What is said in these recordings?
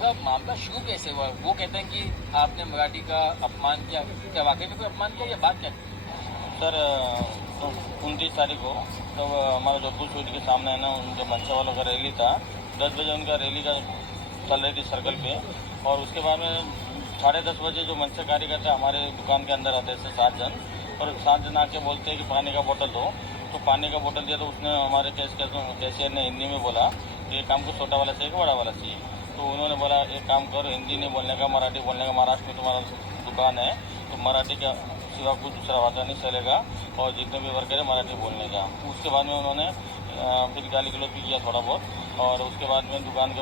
पूरा मामला शुरू कैसे हुआ? वो कहते हैं कि आपने मराठी का अपमान किया। क्या वाकई में कोई अपमान किया या बात क्या? सर 29 तारीख को तो हमारा जोधपुर स्वीट के सामने है ना, उनके मंचा वालों का रैली था। 10 बजे उनका रैली का चल रही थी सर्कल पे, और उसके बाद में 10:30 बजे जो मंच कार्यकर्ता हमारे दुकान के अंदर आते थे 7 जन, और 7 जन आके बोलते हैं कि पानी का बोतल दो। तो पानी का बोतल दिया तो उसने हमारे कैशियर ने हिंदी में बोला कि एक काम को छोटा वाला चाहिए कि बड़ा वाला चाहिए। तो उन्होंने बोला एक काम करो, हिंदी नहीं बोलने का, मराठी बोलने का, महाराष्ट्र में तुम्हारा दुकान है तो मराठी का सिवा कुछ दूसरा भाषा नहीं चलेगा, और जितने भी वर्कर है मराठी बोलने का। उसके बाद में उन्होंने फिर गाली गलौज भी किया थोड़ा बहुत, और उसके बाद में दुकान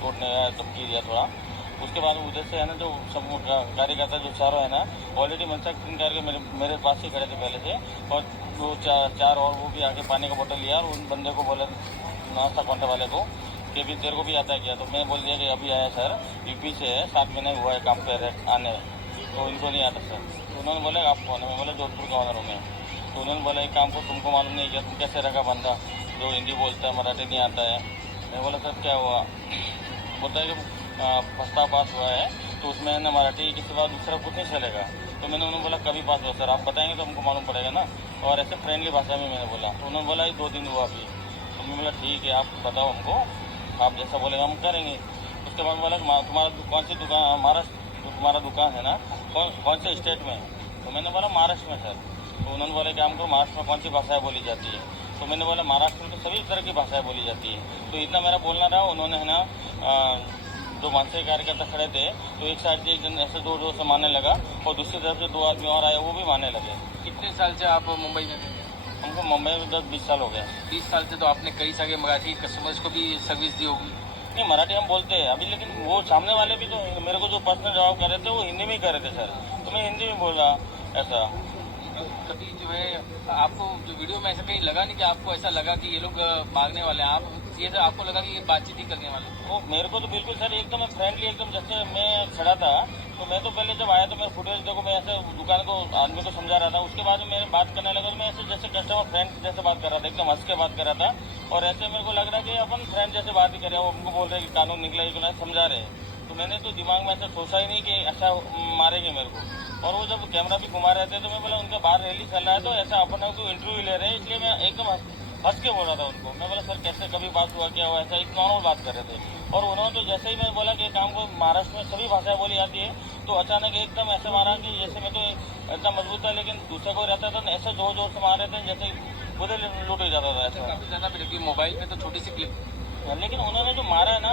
तोड़ने का धमकी दिया थोड़ा। उसके बाद उधर से है ना, जो सब कार्यकर्ता जो चारों है ना, ऑलरेडी मनसा क्लीन करके मेरे पास ही खड़े थे पहले से, और वो चार और वो भी आके पानी का बोतल लिया, और उन बंदे को बोले नाश्ता काउंटर वाले को कि अभी तेरे को भी आता है क्या? तो मैं बोल दिया कि अभी आया सर, यूपी से है, 7 महीने हुआ है काम पे आने, तो इनको नहीं आता सर। तो उन्होंने बोला आप कौन है? मैं बोला जोधपुर का ऑनर हूँ मैं। तो उन्होंने बोला एक काम को तुमको मालूम नहीं किया, तुम कैसे रखा बंदा जो हिंदी बोलता है मराठी नहीं आता है? मैं बोला सर क्या हुआ? बोलता है कि प्रस्ताव पास हुआ है तो उसमें है ना मराठी के सिवा दूसरा कुछ नहीं चलेगा। तो मैंने उन्होंने बोला कभी पास हुआ सर? आप बताएंगे तो हमको मालूम पड़ेगा ना, और ऐसे फ्रेंडली भाषा में मैंने बोला। तो उन्होंने बोला 2 दिन हुआ अभी। तो मैं बोला ठीक है, आप बताओ हमको, आप जैसा बोलेगा हम करेंगे। उसके बाद बोला तुम्हारा कौन सी दुकान, महाराष्ट्र तुम्हारा दुकान है ना, कौन से स्टेट में? तो मैंने बोला महाराष्ट्र में सर। तो उन्होंने बोला कि हमको महाराष्ट्र में कौन सी भाषाएं बोली जाती है? तो मैंने बोला महाराष्ट्र में तो सभी तरह की भाषाएं बोली जाती है। तो इतना मेरा बोलना रहा, उन्होंने है ना जो मानसिक कार्यकर्ता खड़े थे, तो एक साइड से एक जन ऐसे जोर जोर से मारने लगा, और दूसरी तरफ से 2 आदमी और आए, वो भी मारने लगे। कितने साल से आप मुंबई में थे? हमको मुंबई में 10-20 साल हो गए। 20 साल से तो आपने कई सारे मराठी कस्टमर्स को भी सर्विस दी होगी। नहीं, मराठी हम बोलते हैं अभी, लेकिन वो सामने वाले भी तो मेरे को जो पर्सनल जवाब कर रहे थे वो हिंदी में ही कर रहे थे सर, तो मैं हिंदी में बोला ऐसा। कभी जो है आपको जो वीडियो में ऐसा कहीं लगा नहीं कि आपको ऐसा लगा कि ये लोग मांगने वाले हैं? आप ये तो आपको लगा कि ये बातचीत ही करने वाले? वो मेरे को तो बिल्कुल सर एकदम फ्रेंडली, एकदम जैसे मैं खड़ा था, तो मैं तो पहले जब आया तो मेरा फुटेज देखो, मैं ऐसे दुकान को आदमी को समझा रहा था। उसके बाद में मेरे बात करने लगा तो मैं ऐसे जैसे कस्टमर फ्रेंड जैसे बात कर रहा था, एकदम हंस के बात कर रहा था, और ऐसे मेरे को लग रहा है कि अपन फ्रेंड जैसे बात ही कर रहे हैं। वो हमको बोल रहे हैं कि कानून निकला ही क्यों, समझा रहे हैं। तो मैंने तो दिमाग में ऐसा सोचा ही नहीं कि ऐसा मारेंगे मेरे को। और वो जब कैमरा भी घुमा रहे थे तो मैं बोला उनका बाहर रैली चल रहा है, तो ऐसा अपन को इंटरव्यू ले रहे हैं, इसलिए मैं एकदम हंस के बोल रहा था उनको। मैं बोला सर कैसे, कभी बात हुआ क्या हुआ? ऐसा एक नॉर्मल बात कर रहे थे। और उन्होंने तो जैसे ही मैं बोला कि काम को महाराष्ट्र में सभी भाषाएं बोली जाती है, तो अचानक एकदम ऐसे मारा कि जैसे मैं तो इतना मजबूत था, लेकिन दूसरा कोई रहता था ऐसे जोर जोर से मार रहे थे जैसे खुद लूट ही जाता था ऐसा। काफी ज्यादा, मोबाइल में तो छोटी सी क्लिप। लेकिन उन्होंने जो मारा है ना,